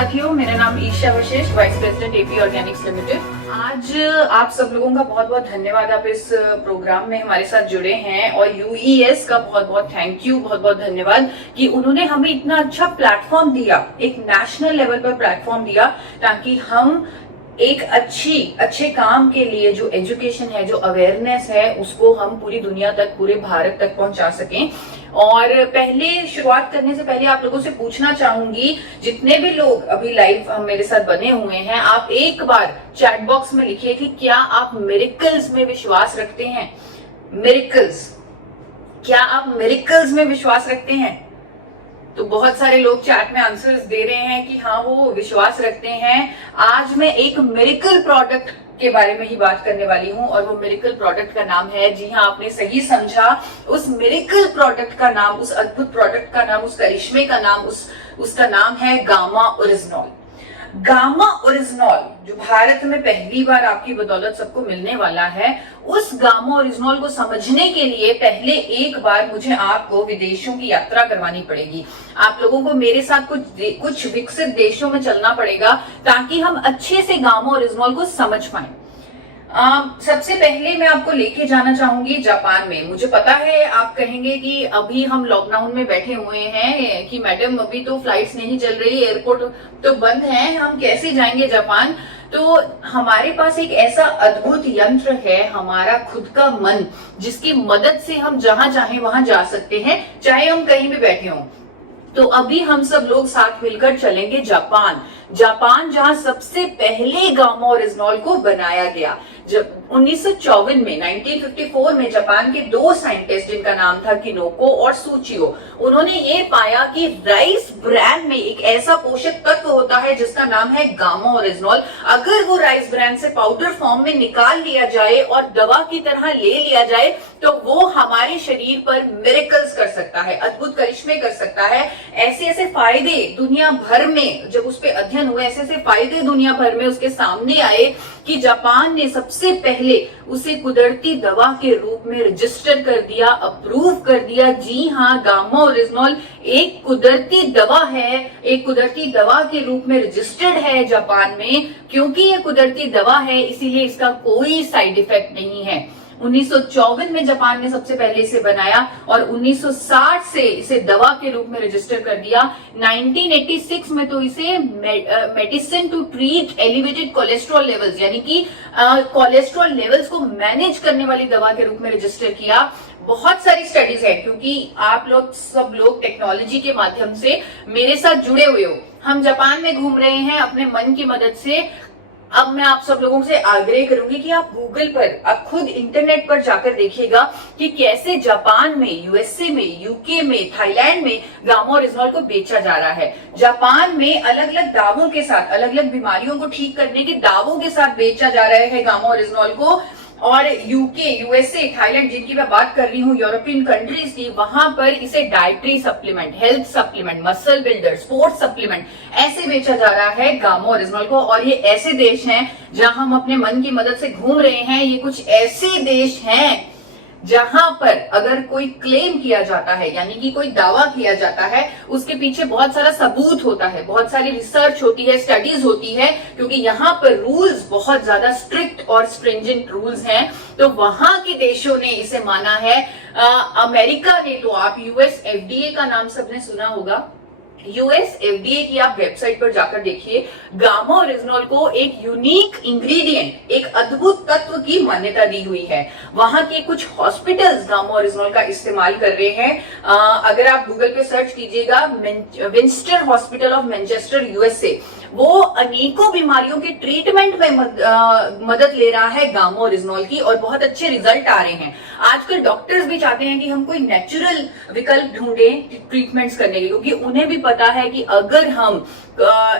साथियों, मेरा नाम Isha Vashishth, vice president AP Organics Limited. आज आप सब लोगों का बहुत बहुत धन्यवाद, आप इस प्रोग्राम में हमारे साथ जुड़े हैं। और यूईएस का बहुत बहुत थैंक यू, बहुत बहुत धन्यवाद कि उन्होंने हमें इतना अच्छा प्लेटफॉर्म दिया, एक नेशनल लेवल पर प्लेटफॉर्म दिया, ताकि हम एक अच्छे काम के लिए जो एजुकेशन है, जो अवेयरनेस है, उसको हम पूरी दुनिया तक, पूरे भारत तक पहुंचा सकें। और पहले शुरुआत करने से पहले आप लोगों से पूछना चाहूंगी, जितने भी लोग अभी लाइव मेरे साथ बने हुए हैं, आप एक बार चैट बॉक्स में लिखिए कि क्या आप मिरेकल्स में विश्वास रखते हैं। मिरेकल्स, क्या आप मिरेकल्स में विश्वास रखते हैं? तो बहुत सारे लोग चैट में आंसर्स दे रहे हैं कि हाँ, वो विश्वास रखते हैं। आज मैं एक मिरेकल प्रोडक्ट के बारे में ही बात करने वाली हूं, और वो मिरेकल प्रोडक्ट का नाम है, जी हाँ, आपने सही समझा, उस मिरेकल प्रोडक्ट का नाम, उस अद्भुत प्रोडक्ट का नाम, उस करिश्मे का नाम, उसका नाम है गामा ओरिजिनॉल। गामा ओरिजिनॉल जो भारत में पहली बार आपकी बदौलत सबको मिलने वाला है, उस गामा ओरिजिनॉल को समझने के लिए पहले एक बार मुझे आपको विदेशों की यात्रा करवानी पड़ेगी। आप लोगों को मेरे साथ कुछ विकसित देशों में चलना पड़ेगा, ताकि हम अच्छे से गामा ओरिजिनॉल को समझ पाए। सबसे पहले मैं आपको लेके जाना चाहूंगी जापान में। मुझे पता है आप कहेंगे कि अभी हम लॉकडाउन में बैठे हुए हैं कि मैडम अभी तो फ्लाइट्स नहीं चल रही, एयरपोर्ट तो बंद है, हम कैसे जाएंगे जापान। तो हमारे पास एक ऐसा अद्भुत यंत्र है, हमारा खुद का मन, जिसकी मदद से हम जहां चाहे वहां जा सकते हैं, चाहे हम कहीं भी बैठे हों। तो अभी हम सब लोग साथ मिलकर चलेंगे जापान, जहां सबसे पहले गामा ओरिजिनॉल को बनाया गया। जब 1954 में 1954 में जापान के दो साइंटिस्ट, जिनका नाम था किनोको और सूचियो, उन्होंने ये पाया कि राइस ब्रैन में एक ऐसा पोषक तत्व होता है जिसका नाम है गामा ओरिजिनॉल। अगर वो राइस ब्रैन से पाउडर फॉर्म में निकाल लिया जाए और दवा की तरह ले लिया जाए, तो वो हमारे शरीर पर मिरेकल्स कर सकता है, अद्भुत करिश्मे कर सकता है। ऐसे ऐसे फायदे दुनिया भर में, जब उस पर अध्ययन हुए, ऐसे ऐसे फायदे दुनिया भर में उसके सामने आए कि जापान ने सबसे पहले उसे कुदरती दवा के रूप में रजिस्टर कर दिया, अप्रूव कर दिया। जी हाँ, गामा ओरिजिनॉल एक कुदरती दवा है, एक कुदरती दवा के रूप में रजिस्टर्ड है जापान में। क्योंकि ये कुदरती दवा है, इसीलिए इसका कोई साइड इफेक्ट नहीं है। 1954 में जापान ने सबसे पहले इसे बनाया और 1960 से इसे दवा के रूप में रजिस्टर कर दिया। 1986 में तो इसे medicine to treat elevated cholesterol levels, यानी कि कोलेस्ट्रॉल लेवल्स को मैनेज करने वाली दवा के रूप में रजिस्टर किया। बहुत सारी स्टडीज है, क्योंकि आप लोग सब लोग टेक्नोलॉजी के माध्यम से मेरे साथ जुड़े हुए हो। हम जापान में घूम रहे हैं अपने मन की मदद से। अब मैं आप सब लोगों से आग्रह करूंगी कि आप गूगल पर, आप खुद इंटरनेट पर जाकर देखिएगा कि कैसे जापान में, यूएसए में, यूके में, थाईलैंड में गामा ओरिजिनॉल को बेचा जा रहा है। जापान में अलग अलग दावों के साथ, अलग अलग बीमारियों को ठीक करने के दावों के साथ बेचा जा रहा है गामा ओरिजिनॉल को। और यूके, यूएसए, थाईलैंड, जिनकी मैं बात कर रही हूँ, यूरोपियन कंट्रीज की, वहां पर इसे dietary supplement, health supplement, muscle builder, sports supplement, ऐसे बेचा जा रहा है गामा ओरिजिनॉल को। और ये ऐसे देश हैं जहां हम अपने मन की मदद से घूम रहे हैं। ये कुछ ऐसे देश हैं जहां पर अगर कोई क्लेम किया जाता है, यानी कि कोई दावा किया जाता है, उसके पीछे बहुत सारा सबूत होता है, बहुत सारी रिसर्च होती है, स्टडीज होती है, क्योंकि यहाँ पर रूल्स बहुत ज्यादा स्ट्रिक्ट और स्ट्रिंजेंट रूल्स हैं। तो वहां के देशों ने इसे माना है। अमेरिका ने तो, आप यूएस एफडीए का नाम सबने सुना होगा, यूएस एफडीए की आप वेबसाइट पर जाकर देखिए, गामा ओरिजिनॉल को एक यूनिक इंग्रेडिएंट, एक अद्भुत तत्व की मान्यता दी हुई है। वहां के कुछ हॉस्पिटल्स गामा ओरिजिनॉल का इस्तेमाल कर रहे हैं। अगर आप गूगल पे सर्च कीजिएगा, विंस्टर हॉस्पिटल ऑफ मैनचेस्टर यूएसए, वो अनेकों बीमारियों के ट्रीटमेंट में मदद ले रहा है गामा ओरिजिनॉल की, और बहुत अच्छे रिजल्ट आ रहे हैं। आजकल डॉक्टर्स भी चाहते हैं कि हम कोई नेचुरल विकल्प ढूंढें ट्रीटमेंट्स करने के, क्योंकि उन्हें भी पता है कि अगर हम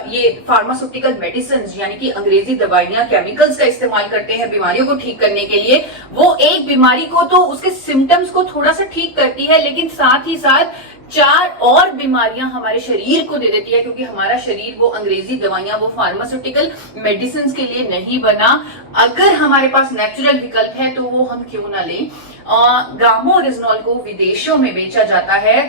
ये फार्मास्यूटिकल मेडिसिन, यानी कि अंग्रेजी दवाइयां, केमिकल्स का इस्तेमाल करते हैं बीमारियों को ठीक करने के लिए, वो एक बीमारी को तो उसके सिम्टम्स को थोड़ा सा ठीक करती है, लेकिन साथ ही साथ 4 और बीमारियां हमारे शरीर को दे देती है, क्योंकि हमारा शरीर वो अंग्रेजी दवाइयां, वो फार्मास्यूटिकल मेडिसिन के लिए नहीं बना। अगर हमारे पास नेचुरल विकल्प है तो वो हम क्यों ना लें। गामा ओरिजिनॉल को विदेशों में बेचा जाता है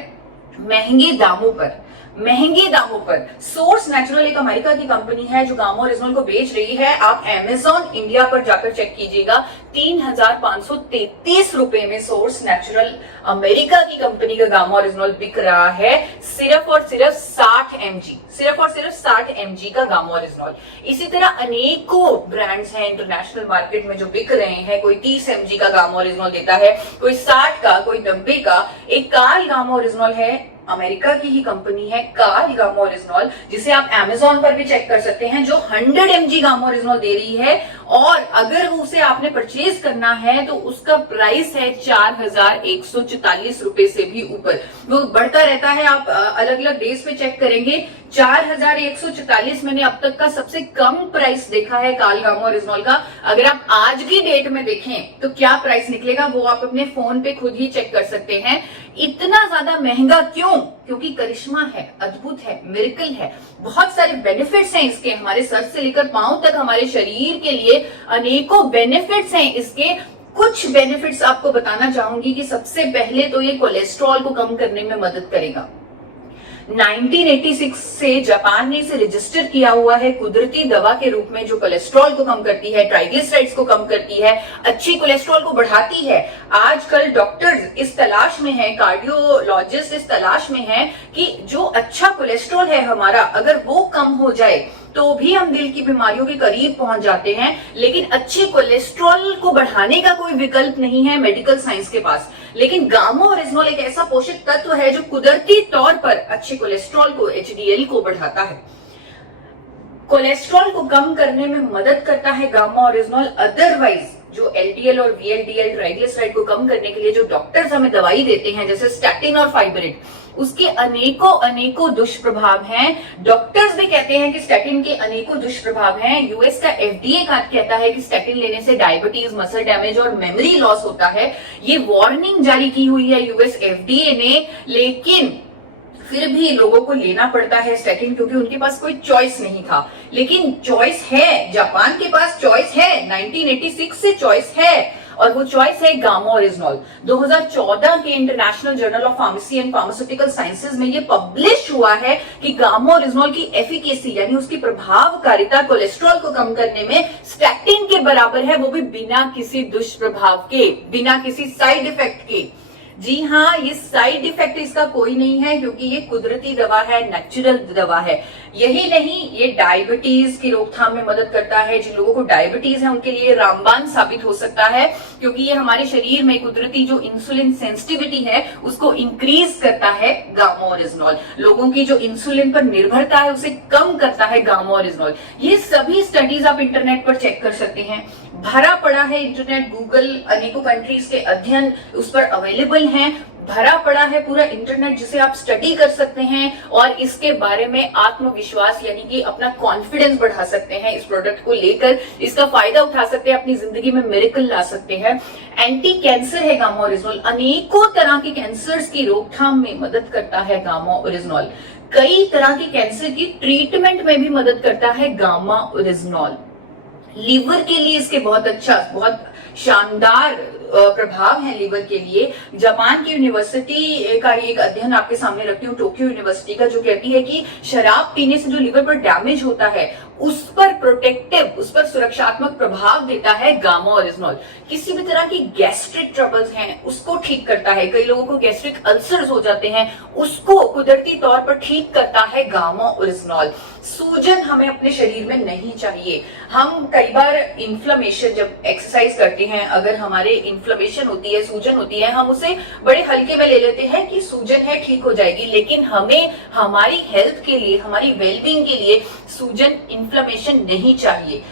महंगे दामों पर। महंगे दामों पर। सोर्स नेचुरल एक अमेरिका की कंपनी है जो गामा ओरिजिनल को बेच रही है। आप अमेजॉन इंडिया पर जाकर चेक कीजिएगा, 3,533 रुपए में सोर्स नेचुरल अमेरिका की कंपनी का गामा ओरिजिनल बिक रहा है, सिर्फ और सिर्फ 60 mg, सिर्फ और सिर्फ 60 mg का गामा ओरिजिनल। इसी तरह अनेकों ब्रांड्स हैं इंटरनेशनल मार्केट में जो बिक रहे हैं। कोई 30 mg का गामा ओरिजिनल देता है, कोई 60 का, कोई 90 का। एक कार्ल गामा ओरिजिनल है, अमेरिका की ही कंपनी है कार्ल गामा ओरिजिनल, जिसे आप अमेजॉन पर भी चेक कर सकते हैं, जो 100 mg गामा ओरिजिनल दे रही है। और अगर उसे आपने परचेज करना है तो उसका प्राइस है 4,144 रुपए से भी ऊपर। वो बढ़ता रहता है, आप अलग अलग डेज पे चेक करेंगे। 4,144 मैंने अब तक का सबसे कम प्राइस देखा है कार्ल गामा ओरिजिनल का। अगर आप आज की डेट में देखें तो क्या प्राइस निकलेगा वो आप अपने फोन पे खुद ही चेक कर सकते हैं। इतना ज्यादा महंगा क्यों? क्योंकि करिश्मा है, अद्भुत है, मिरेकल है, बहुत सारे बेनिफिट्स हैं इसके। हमारे सर से लेकर पांव तक हमारे शरीर के लिए अनेकों बेनिफिट्स हैं इसके। कुछ बेनिफिट्स आपको बताना चाहूंगी कि सबसे पहले तो ये कोलेस्ट्रॉल को कम करने में मदद करेगा। 1986 से जापान ने इसे रजिस्टर किया हुआ है कुदरती दवा के रूप में, जो कोलेस्ट्रॉल को कम करती है, ट्राइग्लिसराइड्स को कम करती है, अच्छी कोलेस्ट्रॉल को बढ़ाती है। आजकल डॉक्टर्स इस तलाश में हैं, कार्डियोलॉजिस्ट इस तलाश में हैं कि जो अच्छा कोलेस्ट्रॉल है हमारा, अगर वो कम हो जाए तो भी हम दिल की बीमारियों के करीब पहुंच जाते हैं। लेकिन अच्छे कोलेस्ट्रॉल को बढ़ाने का कोई विकल्प नहीं है मेडिकल साइंस के पास। लेकिन गामा ओरिजिनल एक ऐसा पोषक तत्व है जो कुदरती तौर पर अच्छे कोलेस्ट्रॉल को, एचडीएल को बढ़ाता है। कोलेस्ट्रॉल को कम करने में मदद करता है गामा ओरिजिनल। अदरवाइज जो एलडीएल और वीएलडीएल ट्राइग्लिसराइड को कम करने के लिए जो डॉक्टर्स हमें दवाई देते हैं, जैसे स्टैटिन और फाइब्रिड, उसके अनेकों दुष्प्रभाव हैं। डॉक्टर्स भी कहते हैं कि स्टैटिन के अनेकों दुष्प्रभाव हैं। यूएस का एफडीए कहता है कि स्टैटिन लेने से डायबिटीज, मसल डैमेज और मेमोरी लॉस होता है। ये वार्निंग जारी की हुई है यूएस एफडीए ने, लेकिन फिर भी लोगों को लेना पड़ता है स्टैटिन, क्योंकि उनके पास कोई चॉइस नहीं था। लेकिन चॉइस है, जापान के पास चॉइस है, 1986 से चॉइस है, और वो चॉइस है गामा ओरिजिनल। 2014 के international journal of pharmacy and pharmaceutical sciences में ये पब्लिश हुआ है कि गामा ओरिजिनल की एफिकेसी यानी उसकी प्रभावकारिता कोलेस्ट्रॉल को कम करने में स्टैटिन के बराबर है, वो भी बिना किसी दुष्प्रभाव के, बिना किसी साइड इफेक्ट के। जी हाँ, ये साइड इफेक्ट इसका कोई नहीं है, क्योंकि ये कुदरती दवा है, नेचुरल दवा है। यही नहीं, ये डायबिटीज की रोकथाम में मदद करता है। जिन लोगों को डायबिटीज है उनके लिए रामबाण साबित हो सकता है, क्योंकि ये हमारे शरीर में कुदरती जो इंसुलिन सेंसिटिविटी है उसको इंक्रीज करता है गामा ओरिजिनल। लोगों की जो इंसुलिन पर निर्भरता है उसे कम करता है गामा ओरिजिनल। ये सभी स्टडीज आप इंटरनेट पर चेक कर सकते हैं, भरा पड़ा है इंटरनेट, गूगल, अनेकों कंट्रीज के अध्ययन उस पर अवेलेबल हैं। भरा पड़ा है पूरा इंटरनेट, जिसे आप स्टडी कर सकते हैं और इसके बारे में आत्मविश्वास यानी कि अपना कॉन्फिडेंस बढ़ा सकते हैं। इस प्रोडक्ट को लेकर इसका फायदा उठा सकते हैं, अपनी जिंदगी में मिरेकल ला सकते हैं। एंटी कैंसर है गामा ओरिजिनल, अनेकों तरह के कैंसर्स की रोकथाम में मदद करता है गामा ओरिजिनल। कई तरह के कैंसर की ट्रीटमेंट में भी मदद करता है गामा ओरिजिनल। लीवर के लिए इसके बहुत अच्छा, बहुत शानदार प्रभाव है लीवर के लिए। जापान की यूनिवर्सिटी का एक अध्ययन आपके सामने रखती हूँ, टोक्यो यूनिवर्सिटी का, जो कहती है कि शराब पीने से जो लीवर पर डैमेज होता है उस पर प्रोटेक्टिव, उस पर सुरक्षात्मक प्रभाव देता है गामा ओरिजिनल। किसी भी तरह की गैस्ट्रिक ट्रबल्स हैं उसको ठीक करता है। कई लोगों को गैस्ट्रिक अल्सर्स हो जाते हैं, उसको कुदरती तौर पर ठीक करता है गामा ओरिजिनल। सूजन हमें अपने शरीर में नहीं चाहिए। हम कई बार इन्फ्लेमेशन, जब एक्सरसाइज करते हैं, अगर हमारे इन्फ्लेमेशन होती है, सूजन होती है, हम उसे बड़े हल्के में ले लेते हैं कि सूजन है, ठीक हो जाएगी। लेकिन हमें हमारी हेल्थ के लिए, हमारी वेलबींग के लिए सूजन, इन्फ्लेमेशन नहीं चाहिए।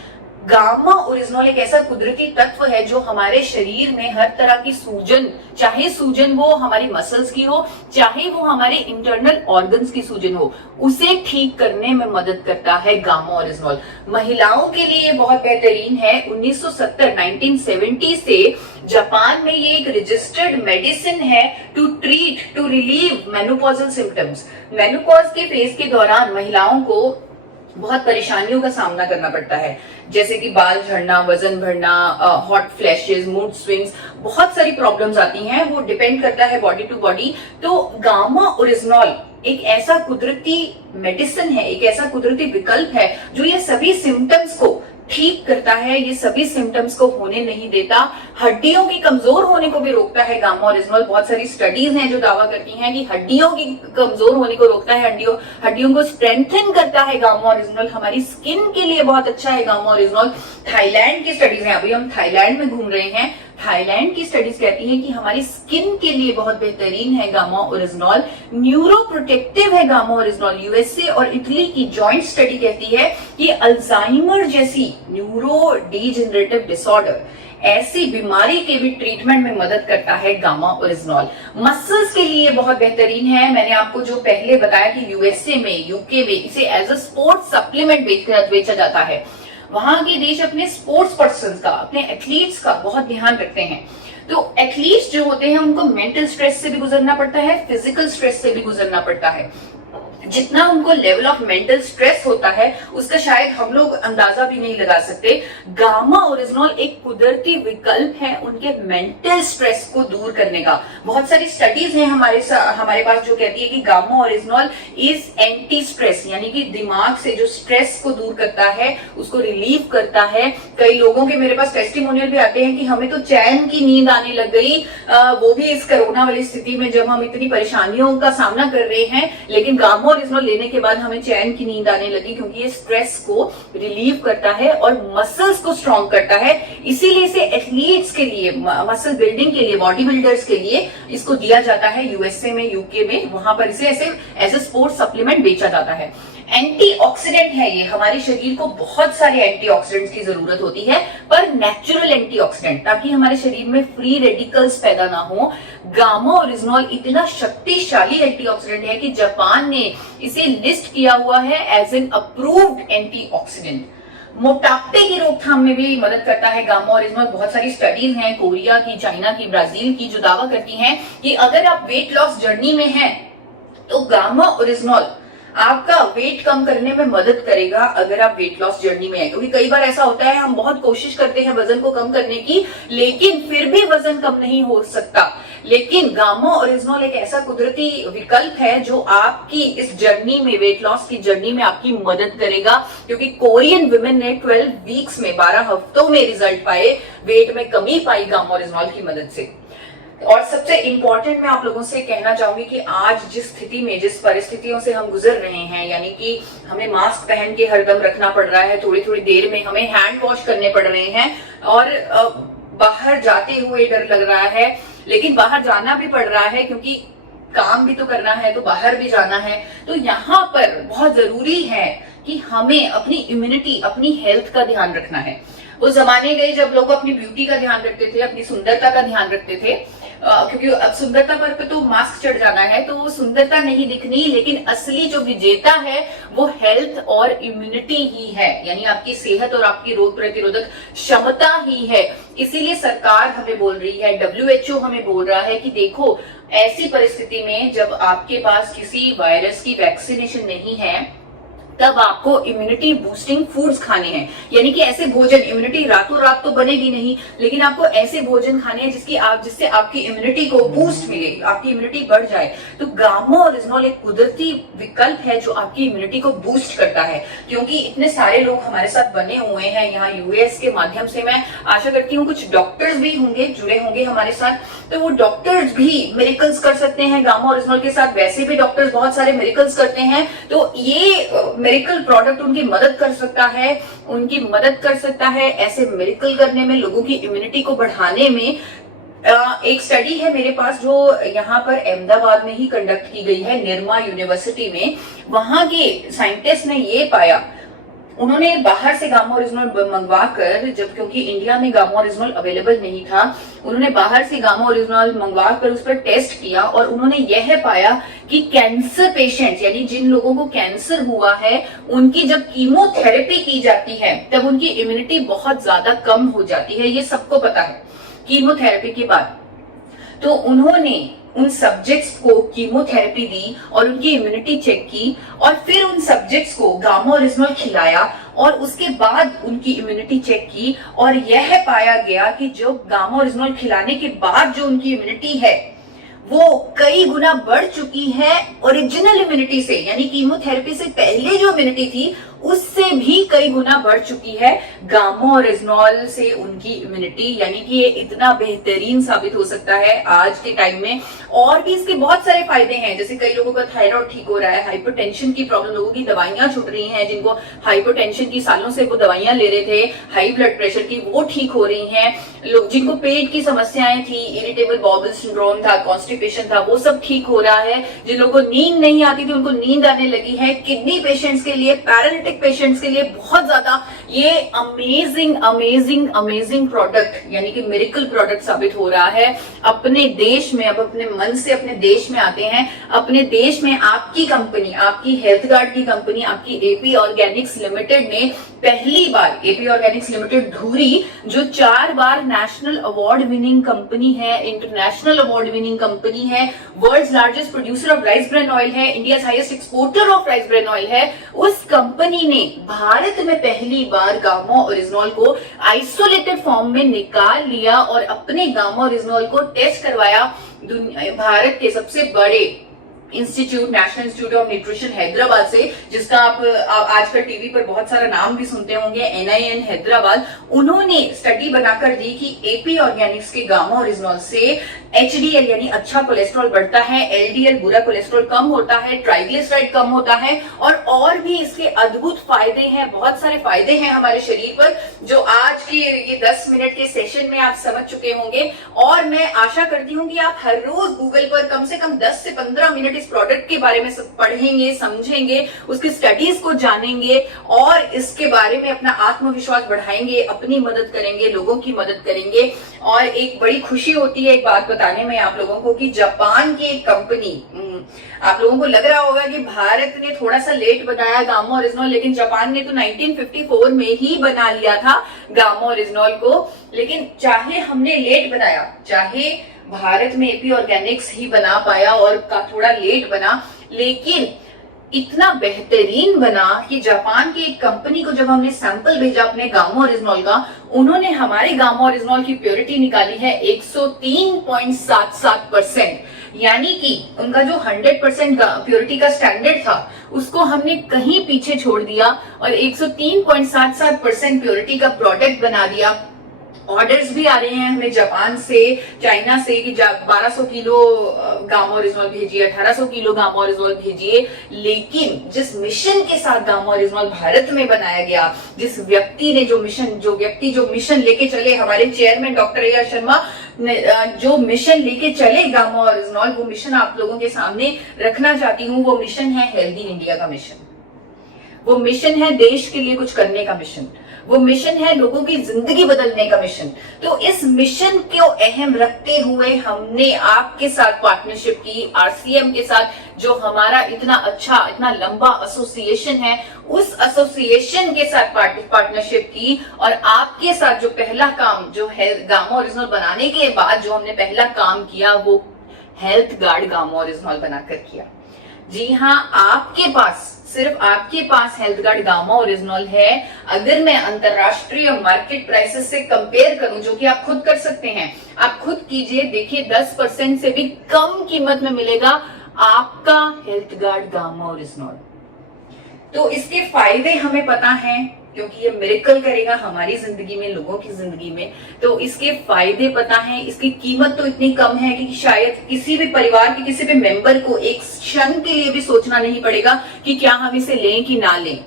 गामा ओरिजिनल एक ऐसा कुदरती तत्व है जो हमारे शरीर में हर तरह की सूजन, चाहे सूजन वो हमारी मसल्स की हो, चाहे वो हमारे इंटरनल ऑर्गन्स की सूजन हो, उसे ठीक करने में मदद करता है गामा ओरिजिनल। महिलाओं के लिए बहुत बेहतरीन है। 1970 से जापान में ये एक रजिस्टर्ड मेडिसिन है to treat, to relieve menopausal symptoms. Menopause के फेज के दौरान महिलाओं को बहुत परेशानियों का सामना करना पड़ता है, जैसे कि बाल झड़ना, वजन बढ़ना, हॉट फ्लैशेस, मूड स्विंग्स, बहुत सारी प्रॉब्लम्स आती हैं। वो डिपेंड करता है बॉडी टू बॉडी। तो गामा ओरिजिनल एक ऐसा कुदरती मेडिसिन है, एक ऐसा कुदरती विकल्प है जो ये सभी सिम्टम्स को ठीक करता है, ये सभी सिम्टम्स को होने नहीं देता, हड्डियों की कमजोर होने को भी रोकता है गामा ओरिजिनल। बहुत सारी स्टडीज हैं जो दावा करती हैं कि हड्डियों की कमजोर होने को रोकता है, हड्डियों को स्ट्रेंथन करता है गामा ओरिजिनल। हमारी स्किन के लिए बहुत अच्छा है गामा ओरिजिनल। थाईलैंड की स्टडीज है, अभी हम थाईलैंड में घूम रहे हैं, थाईलैंड की स्टडीज कहती है कि हमारी स्किन के लिए बहुत बेहतरीन है गामा ओरिजिनल। न्यूरो प्रोटेक्टिव है गामा ओरिजिनल। यूएसए और इटली की जॉइंट स्टडी कहती है कि अल्जाइमर जैसी न्यूरो डीजेनरेटिव डिसऑर्डर, ऐसी बीमारी के भी ट्रीटमेंट में मदद करता है गामा ओरिजिनल। मसल्स के लिए बहुत बेहतरीन है। मैंने आपको जो पहले बताया कि यूएसए में, यूके में इसे एज अ स्पोर्ट्स सप्लीमेंट बेचा जाता है। वहां के देश अपने स्पोर्ट्स पर्सन का, अपने एथलीट्स का बहुत ध्यान रखते हैं। तो एथलीट्स जो होते हैं उनको मेंटल स्ट्रेस से भी गुजरना पड़ता है, फिजिकल स्ट्रेस से भी गुजरना पड़ता है। जितना उनको लेवल ऑफ मेंटल स्ट्रेस होता है उसका शायद हम लोग अंदाजा भी नहीं लगा सकते। गामा ओरिजिनल एक कुदरती विकल्प है उनके मेंटल स्ट्रेस को दूर करने का। बहुत सारी स्टडीज हैं हमारे पास जो कहती है कि gamma original is anti stress, यानी कि दिमाग से जो स्ट्रेस को दूर करता है, उसको रिलीव करता है। कई लोगों के मेरे पास टेस्टिमोनियल भी आते हैं कि हमें तो चैन की नींद आने लग गई, वो भी इस कोरोना वाली स्थिति में जब हम इतनी परेशानियों का सामना कर रहे हैं, लेकिन गामा ओरिजिनल लेने के बाद हमें चैन की नींद आने लगी, क्योंकि ये स्ट्रेस को रिलीव करता है और मसल्स को स्ट्रॉन्ग करता है। इसीलिए इसे एथलीट्स के लिए, मसल बिल्डिंग के लिए, बॉडी बिल्डर्स के लिए इसको दिया जाता है। यूएसए में, यूके में, वहां पर इसे ऐसे एज ए स्पोर्ट्स सप्लीमेंट बेचा जाता है। एंटीऑक्सीडेंट है ये, हमारे शरीर को बहुत सारे एंटीऑक्सीडेंट्स की जरूरत होती है, पर नेचुरल एंटीऑक्सीडेंट, ताकि हमारे शरीर में फ्री रेडिकल्स पैदा ना हो। गामा ओरिजिनल इतना शक्तिशाली एंटीऑक्सीडेंट है कि जापान ने इसे लिस्ट किया हुआ है एज एन अप्रूव्ड एंटीऑक्सीडेंट। मोटापे की रोकथाम में भी मदद करता है गामा ओरिजिनल। बहुत सारी स्टडीज हैं कोरिया की, चाइना की, ब्राजील की, जो दावा करती हैं कि अगर आप वेट लॉस जर्नी में हैं तो गामा ओरिजिनल आपका वेट कम करने में मदद करेगा। अगर आप वेट लॉस जर्नी में है, क्योंकि कई बार ऐसा होता है हम बहुत कोशिश करते हैं वजन को कम करने की, लेकिन फिर भी वजन कम नहीं हो सकता। लेकिन गामा ओरिजिनल एक ऐसा कुदरती विकल्प है जो आपकी इस जर्नी में, वेट लॉस की जर्नी में आपकी मदद करेगा। क्योंकि कोरियन वुमेन ने 12 वीक्स में, 12 हफ्तों में रिजल्ट पाए, वेट में कमी पाई गामा ओरिजिनल की मदद से। और सबसे इंपॉर्टेंट मैं आप लोगों से कहना चाहूंगी कि आज जिस स्थिति में, जिस परिस्थितियों से हम गुजर रहे हैं, यानी कि हमें मास्क पहन के हरदम रखना पड़ रहा है, थोड़ी थोड़ी देर में हमें हैंड वॉश करने पड़ रहे हैं, और बाहर जाते हुए डर लग रहा है, लेकिन बाहर जाना भी पड़ रहा है क्योंकि काम भी तो करना है, तो बाहर भी जाना है। तो यहाँ पर बहुत जरूरी है कि हमें अपनी इम्यूनिटी, अपनी हेल्थ का ध्यान रखना है। वो जमाने गए जब लोग अपनी ब्यूटी का ध्यान रखते थे, अपनी सुंदरता का ध्यान रखते थे, क्योंकि अब सुंदरता पर तो मास्क चढ़ जाना है, तो वो सुंदरता नहीं दिखनी, लेकिन असली जो विजेता है वो हेल्थ और इम्यूनिटी ही है, यानी आपकी सेहत और आपकी रोग प्रतिरोधक क्षमता ही है। इसीलिए सरकार हमें बोल रही है, WHO हमें बोल रहा है कि देखो, ऐसी परिस्थिति में जब आपके पास किसी वायरस की वैक्सीनेशन नहीं है, तब आपको इम्यूनिटी बूस्टिंग फूड्स खाने हैं। यानी कि ऐसे भोजन, इम्यूनिटी रातों रात तो बनेगी नहीं, लेकिन आपको ऐसे भोजन खाने हैं जिससे आपकी इम्यूनिटी को बूस्ट मिले, आपकी इम्यूनिटी बढ़ जाए। तो गामा ओरिजिनल एक कुदरती विकल्प है जो आपकी इम्यूनिटी को बूस्ट करता है। क्योंकि इतने सारे लोग हमारे साथ बने हुए हैं यहाँ यूएस के माध्यम से, मैं आशा करती हूँ कुछ डॉक्टर्स भी होंगे, जुड़े होंगे हमारे साथ, तो वो डॉक्टर्स भी मिरेकल्स कर सकते हैं गामा ओरिजिनल के साथ। वैसे भी डॉक्टर्स बहुत सारे मिरेकल्स करते हैं, तो ये मिरेकल प्रोडक्ट उनकी मदद कर सकता है, ऐसे मिरेकल करने में, लोगों की इम्यूनिटी को बढ़ाने में। एक स्टडी है मेरे पास जो यहाँ पर अहमदाबाद में ही कंडक्ट की गई है, निर्मा यूनिवर्सिटी में। वहां के साइंटिस्ट ने ये पाया, उन्होंने बाहर से गामा ओरिजिनल मंगवा कर, जब क्योंकि इंडिया में गामा ओरिजिनल अवेलेबल नहीं था, उन्होंने बाहर से गामा ओरिजिनल मंगवा कर उस पर टेस्ट किया, और उन्होंने यह पाया कि कैंसर पेशेंट्स, यानी जिन लोगों को कैंसर हुआ है, उनकी जब कीमोथेरेपी की जाती है तब उनकी इम्यूनिटी बहुत ज्यादा कम हो जाती है। ये सबको पता है कीमोथेरेपी के बाद। तो उन्होंने उन सब्जेक्ट्स को कीमोथेरेपी दी और उनकी इम्यूनिटी चेक की, और फिर उन सब्जेक्ट्स को गामा ओरिजिनल खिलाया और उसके बाद उनकी इम्यूनिटी चेक की, और यह पाया गया कि जो गामा ओरिजिनल खिलाने के बाद जो उनकी इम्यूनिटी है वो कई गुना बढ़ चुकी है ओरिजिनल इम्यूनिटी से, यानी कीमोथेरेपी से पहले जो इम्यूनिटी थी उससे भी कई गुना बढ़ चुकी है गामा ओरिजिनॉल से उनकी इम्यूनिटी। यानी कि ये इतना बेहतरीन साबित हो सकता है आज के टाइम में। और भी इसके बहुत सारे फायदे हैं, जैसे कई लोगों का थायराइड ठीक हो रहा है, हाइपरटेंशन की प्रॉब्लम, लोगों की दवाइयां छूट रही हैं, जिनको हाइपरटेंशन की सालों से वो दवाइयां ले रहे थे, हाई ब्लड प्रेशर की, वो ठीक हो रही हैं। लोग जिनको पेट की समस्याएं थी, इरिटेबल बाउल सिंड्रोम था, कॉन्स्टिपेशन था, वो सब ठीक हो रहा है। जिन लोगों को नींद नहीं आती थी उनको नींद आने लगी है। किडनी पेशेंट्स के लिए, पैरालिटिक पेशेंट्स के लिए बहुत ज्यादा ये अमेजिंग अमेजिंग अमेजिंग प्रोडक्ट यानी कि मिरेकल प्रोडक्ट साबित हो रहा है अपने देश में। अब अपने मन से अपने देश में आते हैं। अपने देश में आपकी कंपनी, आपकी हेल्थ गार्ड की कंपनी, आपकी एपी ऑर्गेनिक्स लिमिटेड ने पहली बार, एपी ऑर्गेनिक्स लिमिटेड धुरी, जो 4 बार नेशनल अवार्ड विनिंग कंपनी है, इंटरनेशनल अवार्ड विनिंग कंपनी है, world's largest producer of rice bran oil है, India highest exporter of rice bran oil है, उस कंपनी ने भारत में पहली बार गामा ओरिजिनॉल को आइसोलेटेड फॉर्म में निकाल लिया और अपने गामा ओरिजिनॉल को टेस्ट करवाया भारत के सबसे बड़े institute, national institute of nutrition Hyderabad से, जिसका आप आजकल टीवी पर बहुत सारा नाम भी सुनते होंगे, NIN हैदराबाद। उन्होंने स्टडी बनाकर दी कि एपी ऑर्गेनिक्स के गामा ओरिजिनॉल से HDL यानी अच्छा कोलेस्ट्रॉल बढ़ता है, LDL बुरा कोलेस्ट्रॉल कम होता है, ट्राइग्लिसराइड कम होता है, और भी इसके अद्भुत फायदे हैं, बहुत सारे फायदे हैं हमारे शरीर पर, जो आज के ये 10 मिनट के सेशन में आप समझ चुके होंगे। और मैं आशा करती हूँ कि आप हर रोज गूगल पर कम से कम 10 से 15 मिनट इस प्रोडक्ट के बारे में पढ़ेंगे, समझेंगे, उसकी स्टडीज को जानेंगे और इसके बारे में अपना आत्मविश्वास बढ़ाएंगे, अपनी मदद करेंगे, लोगों की मदद करेंगे। और एक बड़ी खुशी होती है एक बात बताने में आप लोगों को कि जापान की एक कंपनी, आप लोगों को लग रहा होगा कि भारत ने थोड़ा सा लेट बनाया गामा ओरिजिनॉल, लेकिन जापान ने तो 1954 में ही बना लिया था गामा ओरिजिनॉल को। लेकिन चाहे हमने लेट बनाया, चाहे भारत में एपी ऑर्गेनिक्स ही बना पाया और थोड़ा लेट बना, लेकिन इतना बेहतरीन बना कि जापान की एक कंपनी को जब हमने सैंपल भेजा अपने गामा ओरिजिनॉल का, उन्होंने हमारे गामा ओरिजिनॉल की प्योरिटी निकाली है 103.77%। यानी कि उनका जो 100% प्योरिटी का स्टैंडर्ड था उसको हमने कहीं पीछे छोड़ दिया और 103.77% प्योरिटी का प्रोडक्ट बना दिया। ऑर्डर्स भी आ रहे हैं हमें जापान से, चाइना से कि 1200 किलो गामा ओरिजिनॉल भेजिए, 1800 किलो गामा ओरिजिनॉल भेजिए। लेकिन जिस मिशन के साथ गामा ओरिजिनॉल भारत में बनाया गया, जिस व्यक्ति ने जो मिशन लेके चले, हमारे चेयरमैन डॉक्टर A.R. शर्मा जो मिशन लेके चले गामा ओरिजिनॉल, वो मिशन आप लोगों के सामने रखना चाहती हूँ। वो मिशन है हेल्दी इंडिया का मिशन, वो मिशन है देश के लिए कुछ करने का मिशन, वो मिशन है लोगों की जिंदगी बदलने का मिशन। तो इस मिशन को अहम रखते हुए हमने आपके साथ पार्टनरशिप की, RCM के साथ, जो हमारा इतना अच्छा, इतना लंबा एसोसिएशन है, उस एसोसिएशन के साथ पार्टनरशिप की। और आपके साथ जो पहला काम, जो है गामा ओरिजिनॉल बनाने के बाद जो हमने पहला काम किया, वो हेल्थ गार्ड गामा ओरिजिनॉल बनाकर किया। जी हाँ, आपके पास, सिर्फ आपके पास हेल्थ गार्ड गामा ओरिजिनॉल है। अगर मैं अंतरराष्ट्रीय मार्केट प्राइसेस से कंपेयर करूं, जो कि आप खुद कर सकते हैं, आप खुद कीजिए, देखिए 10% से भी कम कीमत में मिलेगा आपका हेल्थ गार्ड गामा ओरिजिनॉल। तो इसके फायदे हमें पता हैं, क्योंकि ये मिरेकल करेगा हमारी जिंदगी में, लोगों की जिंदगी में। तो इसके फायदे पता है, इसकी कीमत तो इतनी कम है कि शायद किसी भी परिवार के किसी भी मेंबर को एक क्षण के लिए भी सोचना नहीं पड़ेगा कि क्या हम इसे लें कि ना लें।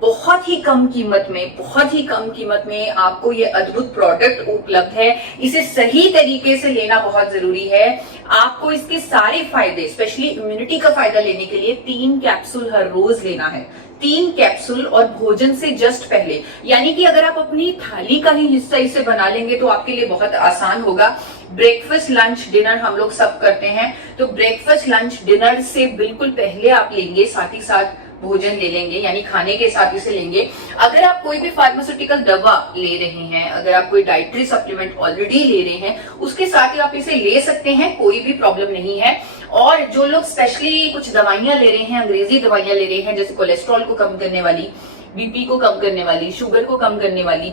बहुत ही कम कीमत में, बहुत ही कम कीमत में आपको ये अद्भुत प्रोडक्ट उपलब्ध है। इसे सही तरीके से लेना बहुत जरूरी है। आपको इसके सारे फायदे, स्पेशली इम्यूनिटी का फायदा लेने के लिए 3 कैप्सूल हर रोज लेना है। 3 कैप्सूल और भोजन से जस्ट पहले, यानी कि अगर आप अपनी थाली का ही हिस्सा इसे बना लेंगे तो आपके लिए बहुत आसान होगा। ब्रेकफास्ट, लंच, डिनर हम लोग सब करते हैं, तो ब्रेकफास्ट, लंच, डिनर से बिल्कुल पहले आप लेंगे, साथ ही साथ भोजन ले लेंगे, यानी खाने के साथ इसे लेंगे। अगर आप कोई भी फार्मास्यूटिकल दवा ले रहे हैं, अगर आप कोई डाइटरी सप्लीमेंट ऑलरेडी ले रहे हैं, उसके साथ ही आप इसे ले सकते हैं, कोई भी प्रॉब्लम नहीं है। और जो लोग स्पेशली कुछ दवाइयां ले रहे हैं, अंग्रेजी दवाइयां ले रहे हैं, जैसे कोलेस्ट्रॉल को कम करने वाली, BP को कम करने वाली, शुगर को कम करने वाली,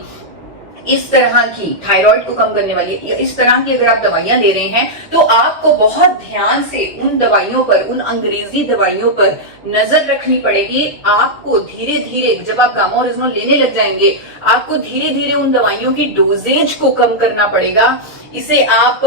इस तरह की थायराइड को कम करने वाली या इस तरह की अगर आप दवाइयां ले रहे हैं तो आपको बहुत ध्यान से उन दवाइयों पर, उन अंग्रेजी दवाइयों पर नजर रखनी पड़ेगी। आपको धीरे धीरे जब आप गामा ओरिजिनल लेने लग जाएंगे, आपको धीरे धीरे उन दवाइयों की डोजेज को कम करना पड़ेगा। इसे आप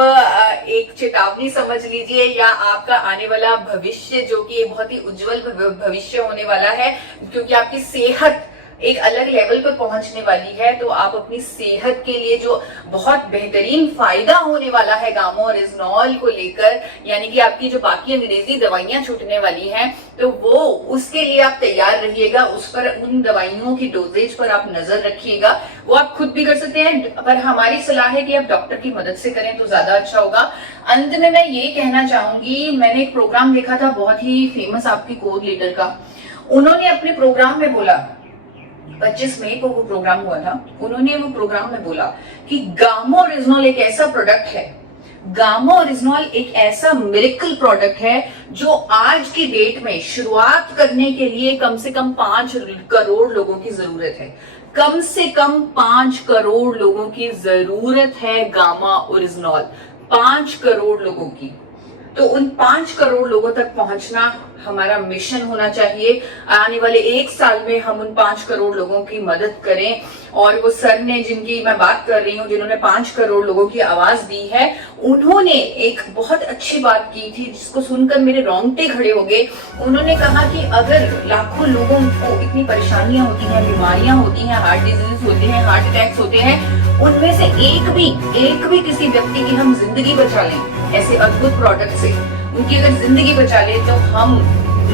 एक चेतावनी समझ लीजिए या आपका आने वाला भविष्य जो कि बहुत ही उज्जवल भविष्य होने वाला है, क्योंकि आपकी सेहत एक अलग लेवल पर पहुंचने वाली है। तो आप अपनी सेहत के लिए जो बहुत बेहतरीन फायदा होने वाला है गामा ओरिजिनॉल को लेकर, यानी कि आपकी जो बाकी अंग्रेजी दवाइयां छूटने वाली हैं, तो वो उसके लिए आप तैयार रहिएगा। उस पर, उन दवाइयों की डोजेज पर आप नजर रखिएगा। वो आप खुद भी कर सकते हैं, पर हमारी सलाह है कि आप डॉक्टर की मदद से करें तो ज्यादा अच्छा होगा। अंत में मैं ये कहना चाहूंगी, मैंने एक प्रोग्राम देखा था बहुत ही फेमस आपकी कोर लीडर का। उन्होंने अपने प्रोग्राम में बोला, 25 मई को वो प्रोग्राम हुआ था, उन्होंने वो प्रोग्राम में बोला कि गामा ओरिजिनॉल एक ऐसा प्रोडक्ट है, गामा ओरिजिनॉल एक ऐसा मिरेकल प्रोडक्ट है जो आज की डेट में शुरुआत करने के लिए कम से कम 5 करोड़ लोगों की जरूरत है। कम से कम 5 करोड़ लोगों की जरूरत है गामा ओरिजिनॉल, 5 करोड़ लोगों की। तो उन 5 करोड़ लोगों तक पहुंचना हमारा मिशन होना चाहिए। आने वाले 1 साल में हम उन 5 करोड़ लोगों की मदद करें। और वो सर ने, जिनकी मैं बात कर रही हूँ, जिन्होंने 5 करोड़ लोगों की आवाज दी है, उन्होंने एक बहुत अच्छी बात की थी जिसको सुनकर मेरे रोंगटे खड़े हो गए। उन्होंने कहा कि अगर लाखों लोगों को इतनी परेशानियां होती हैं, बीमारियां होती हैं, हार्ट डिजीज होते हैं, हार्ट अटैक्स होते हैं, उनमें से एक भी किसी व्यक्ति की हम जिंदगी बचा लें ऐसे अद्भुत प्रोडक्ट से, उनकी अगर जिंदगी बचा ले तो हम,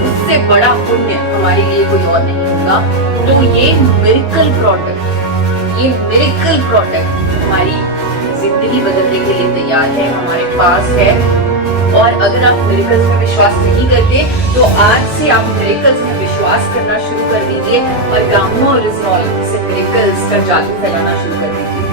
उससे बड़ा पुण्य हमारे लिए कोई और नहीं होगा। तो ये मिरेकल प्रोडक्ट हमारी जिंदगी बदलने के लिए तैयार है, हमारे पास है। और अगर आप मिरेकल्स में विश्वास नहीं करते तो आज से आप मिरेकल्स में विश्वास करना शुरू कर दीजिए और गामा ओरिजिनॉल से मिरेकल्स का जादू फैलाना शुरू कर दीजिए।